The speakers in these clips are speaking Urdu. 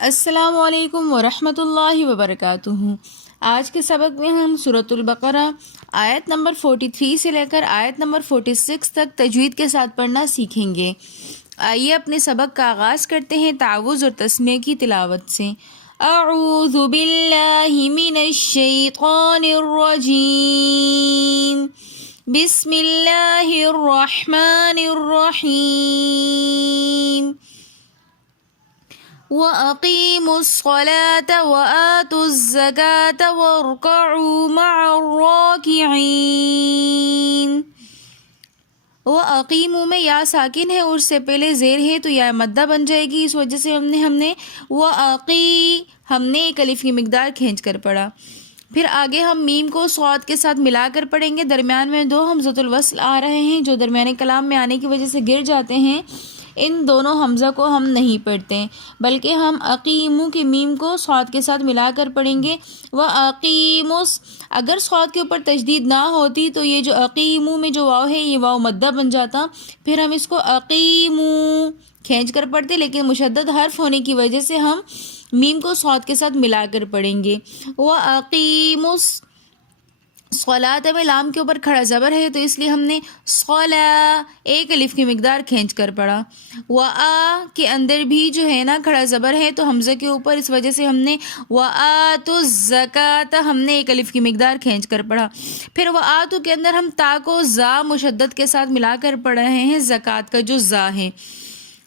السلام علیکم ورحمۃ اللہ وبرکاتہ۔ آج کے سبق میں ہم سورۃ البقرہ آیت نمبر 43 سے لے کر آیت نمبر 46 تک تجوید کے ساتھ پڑھنا سیکھیں گے۔ آئیے اپنے سبق کا آغاز کرتے ہیں تعوذ اور تسمیہ کی تلاوت سے۔ اعوذ باللہ من الشیطان الرجیم، بسم اللہ الرحمن الرحیم۔ وَأَقِيمُوا الصَّلَاةَ وَآتُوا الزَّكَاةَ وَارْكَعُوا مَعَ الرَّاكِعِينَ۔ وَأَقِيمُوا میں یا ساکن ہے اور اس سے پہلے زیر ہے تو یا مدہ بن جائے گی، اس وجہ سے ہم نے ہم نے ایک الف کی مقدار کھینچ کر پڑھا۔ پھر آگے ہم میم کو صاد کے ساتھ ملا کر پڑھیں گے۔ درمیان میں دو حمزۃ الوصل آ رہے ہیں جو درمیان کلام میں آنے کی وجہ سے گر جاتے ہیں، ان دونوں حمزہ کو ہم نہیں پڑھتے بلکہ ہم اقیمو کی میم کو صاد کے ساتھ ملا کر پڑھیں گے۔ وَأَقِیمُس، اگر صاد کے اوپر تشدید نہ ہوتی تو یہ جو اقیمو میں جو واو ہے یہ واو مدہ بن جاتا، پھر ہم اس کو اقیمو کھینچ کر پڑھتے، لیکن مشدد حرف ہونے کی وجہ سے ہم میم کو صاد کے ساتھ ملا کر پڑھیں گے۔ وَأَقِیمُس صلاۃ میں لام کے اوپر کھڑا زبر ہے تو اس لیے ہم نے صلا ایک الف کی مقدار کھینچ کر پڑھا۔ وآ کے اندر بھی جو ہے نا کھڑا زبر ہے تو حمزہ کے اوپر، اس وجہ سے ہم نے وآتوا الزکاۃ ہم نے ایک الف کی مقدار کھینچ کر پڑھا۔ پھر وآتو کے اندر ہم تا کو زا مشدد کے ساتھ ملا کر پڑھ رہے ہیں، زکوٰۃ کا جو زا ہے۔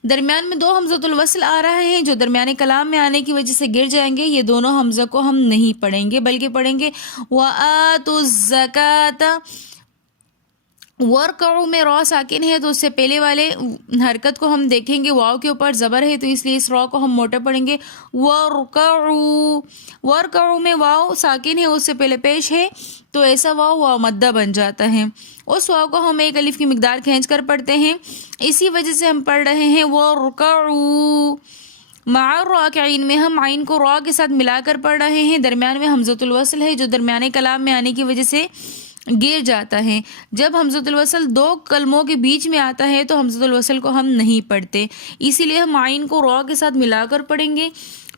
درمیان میں دو حمزۃ الوصل آ رہے ہیں جو درمیان کلام میں آنے کی وجہ سے گر جائیں گے، یہ دونوں حمزہ کو ہم نہیں پڑھیں گے بلکہ پڑھیں گے وآتوا الزکاۃ۔ ورکعوا میں را ساکن ہے تو اس سے پہلے والے حرکت کو ہم دیکھیں گے، واو کے اوپر زبر ہے تو اس لیے اس را کو ہم موٹا پڑھیں گے ورکعوا۔ ورکعوا میں واو ساکن ہے، اس سے پہلے پیش ہے تو ایسا واو مدہ بن جاتا ہے، اس واو کو ہم ایک الف کی مقدار کھینچ کر پڑھتے ہیں، اسی وجہ سے ہم پڑھ رہے ہیں وَارْكَعُوا۔ مع الراکعین میں ہم عین کو را کے ساتھ ملا کر پڑھ رہے ہیں، درمیان میں حمزۃ الوصل ہے جو درمیان کلام میں آنے کی وجہ سے گر جاتا ہے۔ جب حمزۃ الوصل دو کلموں کے بیچ میں آتا ہے تو حمزۃ الوصل کو ہم نہیں پڑھتے، اسی لیے ہم عین کو را کے ساتھ ملا کر پڑھیں گے۔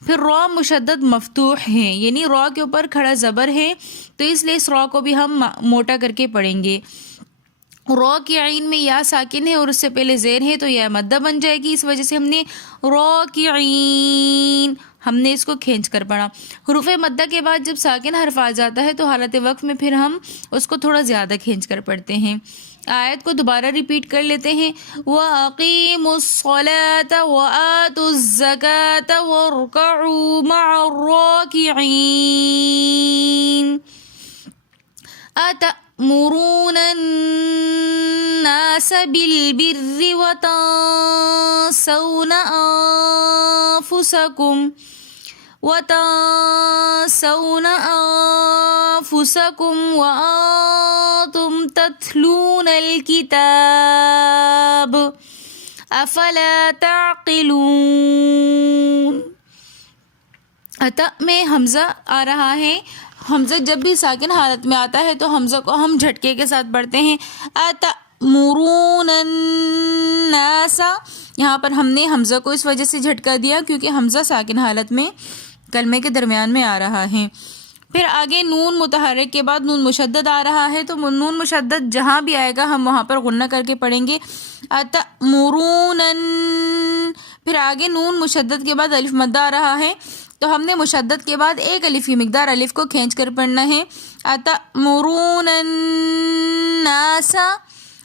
پھر را مشدد مفتوح ہے، یعنی را کے اوپر کھڑا زبر ہے تو اس لیے اس را کو بھی ہم موٹا کر کے پڑھیں گے۔ را کی عین میں یا ساکن ہے اور اس سے پہلے زیر ہے تو یا مدہ بن جائے گی، اس وجہ سے ہم نے راکعین ہم نے اس کو کھینچ کر پڑھا۔ حروف مدہ کے بعد جب ساکن حرف آ جاتا ہے تو حالت وقف میں پھر ہم اس کو تھوڑا زیادہ کھینچ کر پڑھتے ہیں۔ آیت کو دوبارہ ریپیٹ کر لیتے ہیں۔ وَأَقِيمُوا الصَّلَاةَ وَآتُوا الزَّكَاةَ وَارْكَعُوا مَعَ الرَّاكِعِينَ۔ أَتَأْمُرُونَ النَّاسَ بِالْبِرِّ وَتَنْسَوْنَ أَنفُسَكُمْ وَأَنْتُمْ تَتْلُونَ الْكِتَابَ أَفَلَا تَعْقِلُونَ۔ عطا میں حمزہ آ رہا ہے، حمزہ جب بھی ساکن حالت میں آتا ہے تو حمزہ کو ہم جھٹکے کے ساتھ پڑھتے ہیں۔ أَتَأْمُرُونَ النَّاسَ، یہاں پر ہم نے حمزہ کو اس وجہ سے جھٹکا دیا کیونکہ حمزہ ساکن حالت میں کلمے کے درمیان میں آ رہا ہے۔ پھر آگے نون متحرک کے بعد نون مشدد آ رہا ہے تو نون مشدد جہاں بھی آئے گا ہم وہاں پر غنہ کر کے پڑھیں گے أَتَأْمُرُونَ۔ پھر آگے نون مشدد کے بعد الف مدہ آ رہا ہے تو ہم نے مشدد کے بعد ایک الف کی مقدار الف کو کھینچ کر پڑھنا ہے۔ أَتَأْمُرُونَ النَّاسَ،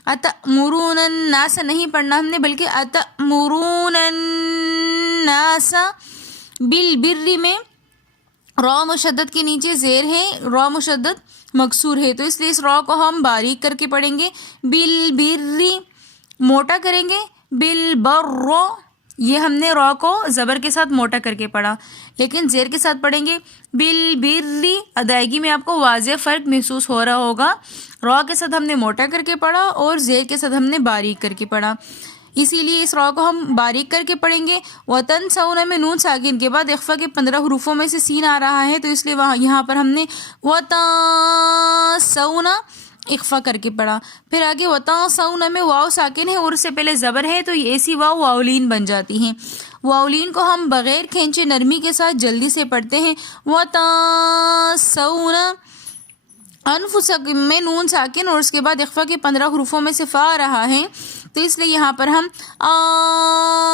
أَتَأْمُرُونَ النَّاسَ نہیں پڑھنا ہم نے بلکہ أَتَأْمُرُونَ النَّاسَ بِالْبِرِّ میں را مشدد کے نیچے زیر ہے، را مشدد مکسور ہے تو اس لیے اس را کو ہم باریک کر کے پڑھیں گے، بالبر موٹا کریں گے، بالبر یہ ہم نے را کو زبر کے ساتھ موٹا کر کے پڑھا، لیکن زیر کے ساتھ پڑھیں گے بالبر۔ ادائیگی میں آپ کو واضح فرق محسوس ہو رہا ہوگا، را کے ساتھ ہم نے موٹا کر کے پڑھا اور زیر کے ساتھ ہم نے باریک کر کے پڑھا، اسی لیے اس را کو ہم باریک کر کے پڑھیں گے۔ وَتَنْسَوْنَ میں نون ساکن کے بعد اخفا کے 15 حروفوں میں سے سین آ رہا ہے تو اس لیے یہاں پر ہم نے وَتَنْسَوْنَ اخفا کر کے پڑھا۔ پھر آگے وَتَنْسَوْنَ میں واو ساکن ہے اور اس سے پہلے زبر ہے تو یہ ایسی واولین بن جاتی ہیں۔ واولین کو ہم بغیر کھینچے نرمی کے ساتھ جلدی سے پڑھتے ہیں. وَتَنسَوْنَ انفسکم میں نون ساکن اور اس کے بعد اخفا کے 15 حروفوں میں سے فا آ رہا ہے تو اس لیے یہاں پر ہم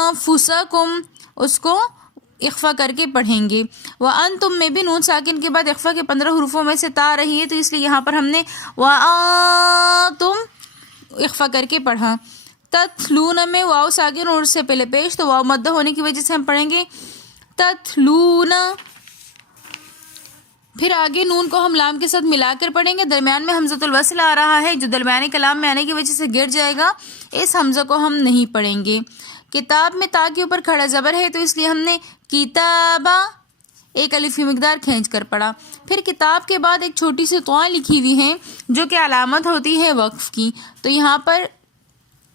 انفسکم اس کو اخفا کر کے پڑھیں گے. وَأَنْتُم میں بھی نون ساکن کے بعد اخفا کے 15 حروفوں میں سے تا آ رہی ہے تو اس لیے یہاں پر ہم نے وَأَنْتُم اخفا کر کے پڑھا. تتلون میں واو ساکن اور اس سے پہلے پیش تو واو مدہ ہونے کی وجہ سے ہم پڑھیں گے تتلون. پھر آگے نون کو ہم لام کے ساتھ ملا کر پڑھیں گے. درمیان میں حمزۃ الوصل آ رہا ہے جو درمیانی کلام میں آنے کی وجہ سے گر جائے گا. اس حمزہ کو ہم نہیں پڑھیں گے. کتاب میں تا کے اوپر کھڑا زبر ہے تو اس لیے ہم نے کتابہ ایک الف کی مقدار کھینچ کر پڑھا. پھر کتاب کے بعد ایک چھوٹی سی طاء لکھی ہوئی ہے جو کہ علامت ہوتی ہے وقف کی. تو یہاں پر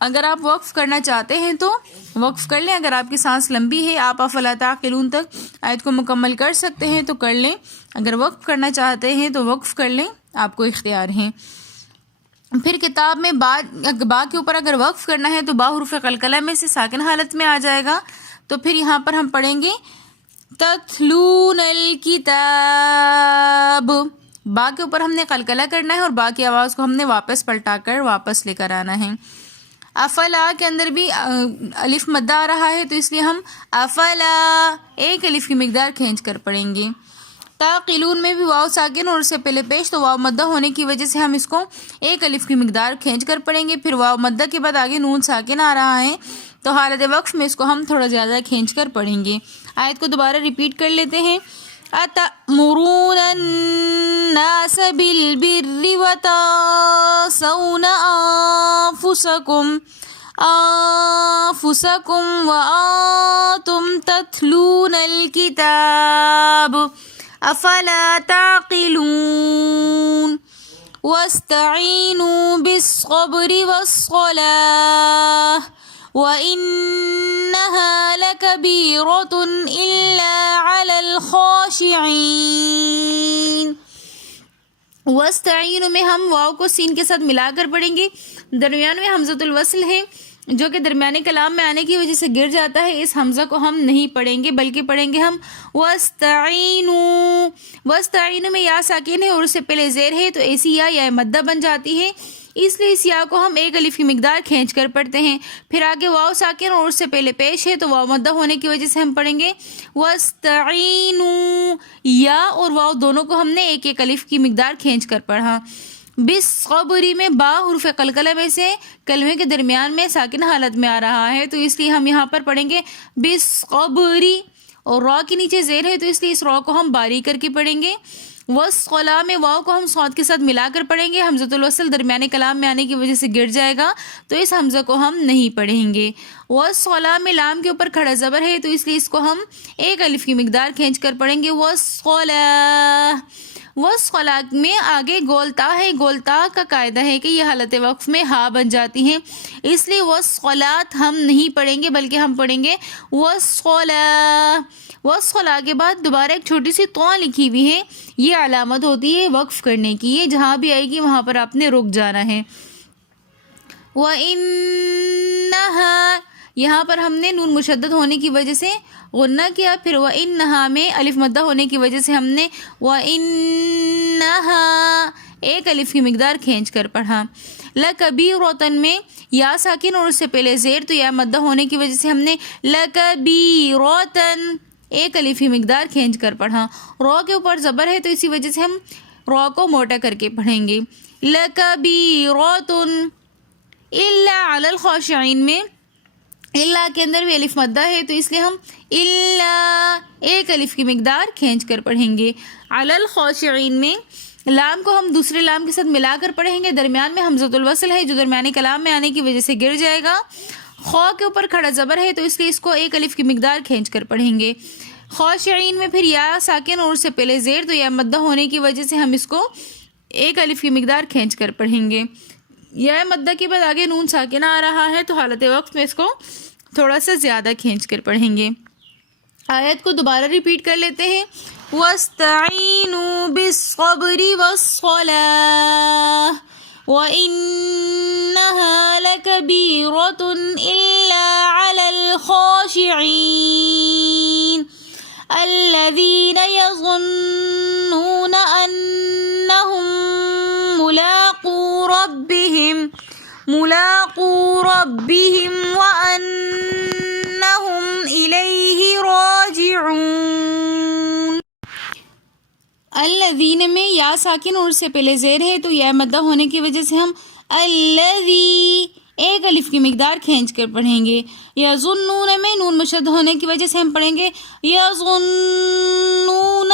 اگر آپ وقف کرنا چاہتے ہیں تو وقف کر لیں. اگر آپ کی سانس لمبی ہے آپ افلا تعقلون تک آیت کو مکمل کر سکتے ہیں تو کر لیں. اگر وقف کرنا چاہتے ہیں تو وقف کر لیں, آپ کو اختیار ہیں. پھر کتاب میں با کے اوپر اگر وقف کرنا ہے تو با حروف قلقلہ میں سے ساکن حالت میں آ جائے گا. تو پھر یہاں پر ہم پڑھیں گے تتلون الکتاب. با کے اوپر ہم نے قلقلہ کرنا ہے اور با کی آواز کو ہم نے واپس پلٹا کر واپس لے کر آنا ہے. افلا کے اندر بھی الف مدہ آ رہا ہے تو اس لیے ہم افلا ایک الف کی مقدار کھینچ کر پڑھیں گے. تعقلون میں بھی واو ساکن اور اس سے پہلے پیش تو واو مدہ ہونے کی وجہ سے ہم اس کو ایک الف کی مقدار کھینچ کر پڑھیں گے. پھر واو مدہ کے بعد آگے نون ساکن آ رہا ہے تو حالت وقف میں اس کو ہم تھوڑا زیادہ کھینچ کر پڑھیں گے. آیت کو دوبارہ ریپیٹ کر لیتے ہیں. أَتَأْمُرُونَ النَّاسَ بِالْبِرِّ وَتَنْسَوْنَ أَنفُسَكُمْ وَأَنْتُمْ تَتْلُونَ الْكِتَابَ أَفَلَا تَعْقِلُونَ وَاسْتَعِينُوا بِالصَّبْرِ وَالصَّلَاةِ وَإِنَّهَا لَكَبِيرَةٌ إِلَّا عَلَى الْخَاشِعِينَ. وَاسْتَعِينُ میں ہم واو کو سین کے ساتھ ملا کر پڑھیں گے. درمیان میں حمزۃ الوصل ہے جو کہ درمیانی کلام میں آنے کی وجہ سے گر جاتا ہے. اس حمزہ کو ہم نہیں پڑھیں گے بلکہ پڑھیں گے ہم وَاسْتَعِينُوا. وَاسْتَعِينُ میں یا ساکن ہے اور اس سے پہلے زیر ہے تو ایسی یا مدہ بن جاتی ہے, اس لیے اس یا کو ہم ایک الف کی مقدار کھینچ کر پڑھتے ہیں. پھر آگے واو ساکن اور اس سے پہلے پیش ہے تو واو مدہ ہونے کی وجہ سے ہم پڑھیں گے وَاسْتَعِينُوا. یا اور واو دونوں کو ہم نے ایک ایک الف کی مقدار کھینچ کر پڑھا. بالصبر میں با حروف قلقلہ میں سے کلمے کے درمیان میں ساکن حالت میں آ رہا ہے تو اس لیے ہم یہاں پر پڑھیں گے بالصبر, اور را کے نیچے زیر ہے تو اس لیے اس را کو ہم باریک کر کے پڑھیں گے. والصلاة میں واو کو ہم صاد کے ساتھ ملا کر پڑھیں گے. حمزۃ الوصل درمیانی کلام میں آنے کی وجہ سے گر جائے گا تو اس حمزہ کو ہم نہیں پڑھیں گے. والصلاة میں لام کے اوپر کھڑا زبر ہے تو اس لیے اس کو ہم ایک الف کی مقدار کھینچ کر پڑھیں گے والصلاة. والصلاة میں آگے گولتا ہے. گولتا کا قاعدہ ہے کہ یہ حالت وقف میں ہا بن جاتی ہیں, اس لیے والصلاة ہم نہیں پڑھیں گے بلکہ ہم پڑھیں گے والصلاة. والصلاة کے بعد دوبارہ ایک چھوٹی سی طاء لکھی ہوئی ہے, یہ علامت ہوتی ہے وقف کرنے کی. یہ جہاں بھی آئے گی وہاں پر آپ نے رک جانا ہے. وَإِنَّهَا یہاں پر ہم نے نون مشدد ہونے کی وجہ سے غنہ کیا. پھر وَإِنَّهَا میں الف مدہ ہونے کی وجہ سے ہم نے وَإِنَّهَا ایک الف کی مقدار کھینچ کر پڑھا. لَكَبِيرَةً میں یا ساکن اور اس سے پہلے زیر تو یا مدہ ہونے کی وجہ سے ہم نے لَكَبِيرَةً ایک الف کی مقدار کھینچ کر پڑھا. را کے اوپر زبر ہے تو اسی وجہ سے ہم را کو موٹا کر کے پڑھیں گے لَكَبِيرَةٌ. إِلَّا عَلَى الْخَاشِعِينَ میں اللہ کے اندر بھی الف مدہ ہے تو اس لیے ہم اللہ ایک الف کی مقدار کھینچ کر پڑھیں گے. علی الخاشعین میں لام کو ہم دوسرے لام کے ساتھ ملا کر پڑھیں گے. درمیان میں حمزۃ الوصل ہے جو درمیانی کلام میں آنے کی وجہ سے گر جائے گا. خا کے اوپر کھڑا زبر ہے تو اس لیے اس کو ایک الف کی مقدار کھینچ کر پڑھیں گے. خاشعین میں پھر یا ساکن اور اس سے پہلے زیر تو یا مدہ ہونے کی وجہ سے ہم اس کو ایک الف کی مقدار کھینچ کر پڑھیں گے. یا مدہ کے بعد آگے نون ساکنہ آ رہا ہے تو حالت وقت میں اس کو تھوڑا سا زیادہ کھینچ کر پڑھیں گے. آیت کو دوبارہ ریپیٹ کر لیتے ہیں. وَاسْتَعِينُوا بِالصَّبْرِ وَالصَّلَاةِ وَإِنَّهَا لَكَبِيرَةٌ إِلَّا على الخاشعين الذين يظنون أنهم ملاقو ربهم وأنهم إليه راجعون. الذین میں یا ساکن اور اس سے پہلے زیر ہے تو یا مدہ ہونے کی وجہ سے ہم الذی ایک الف کی مقدار کھینچ کر پڑھیں گے. یظنون میں نون مشد ہونے کی وجہ سے ہم پڑھیں گے یظنون.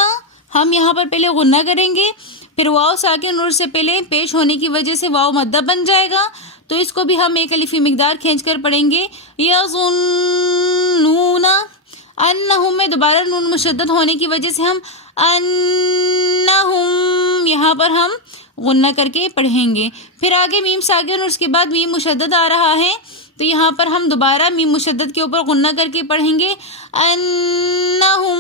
ہم یہاں پر پہلے غنہ کریں گے، پھر واو ساکن اور سے پہلے پیش ہونے کی وجہ سے واو مدہ بن جائے گا، تو اس کو بھی ہم ایک الف کی مقدار کھینچ کر پڑھیں گے یظنون. انہم میں دوبارہ نون مشدد ہونے کی وجہ سے ہم انہم یہاں پر ہم غنہ کر کے پڑھیں گے. پھر آگے میم ساکن اور اس کے بعد میم مشدد آ رہا ہے، تو یہاں پر ہم دوبارہ میم مشدد کے اوپر غنہ کر کے پڑھیں گے انہم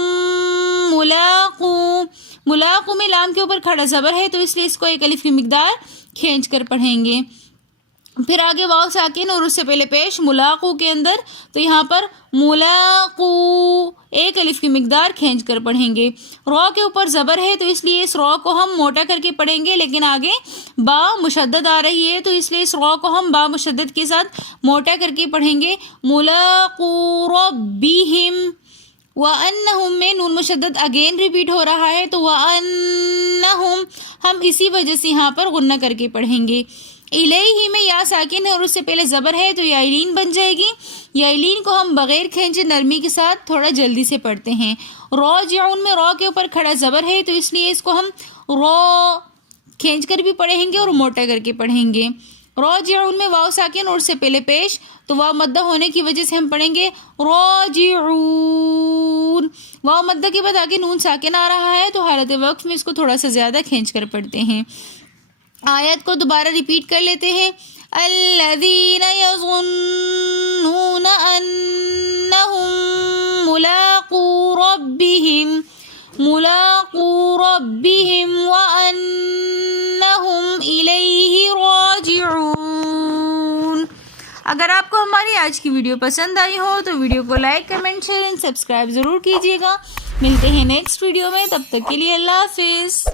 ملاقو میں لام کے اوپر کھڑا زبر ہے تو اس لیے اس کو ایک الف کی مقدار کھینچ کر پڑھیں گے. پھر آگے واو ساکن اور اس سے پہلے پیش ملاقو کے اندر، تو یہاں پر ملاقو ایک الف کی مقدار کھینچ کر پڑھیں گے. رو کے اوپر زبر ہے تو اس لیے اس رو کو ہم موٹا کر کے پڑھیں گے، لیکن آگے با مشدد آ رہی ہے تو اس لیے اس رو کو ہم با مشدد کے ساتھ موٹا کر کے پڑھیں گے ملاقو ربہم. وَأَنَّهُمْ میں نون مشدد اگین ریپیٹ ہو رہا ہے تو وَأَنَّهُمْ ہم اسی وجہ سے یہاں پر غنہ کر کے پڑھیں گے. الیہ میں یا ساکن ہے اور اس سے پہلے زبر ہے تو یائلین بن جائے گی. یائلین کو ہم بغیر کھینچے نرمی کے ساتھ تھوڑا جلدی سے پڑھتے ہیں. راجعون میں رو کے اوپر کھڑا زبر ہے تو اس لیے اس کو ہم رو کھینچ کر بھی پڑھیں گے اور موٹا کر کے پڑھیں گے. راجعون میں واو ساکن اور اس سے پہلے پیش تو واو مدہ ہونے کی وجہ سے ہم پڑھیں گے راجعون. واو مدہ کے بعد آگے نون ساکن آ رہا ہے تو حالت وقف میں اس کو تھوڑا سا زیادہ کھینچ کر پڑھتے ہیں. آیت کو دوبارہ ریپیٹ کر لیتے ہیں. الذین یظنون انہم ملاقو ربہم وانہم الیہ راجعون. اگر آپ کو ہماری آج کی ویڈیو پسند آئی ہو تو ویڈیو کو like, comment, share and subscribe ضرور کیجیے گا. ملتے ہیں نیکسٹ ویڈیو میں، تب تک کے لیے اللہ حافظ.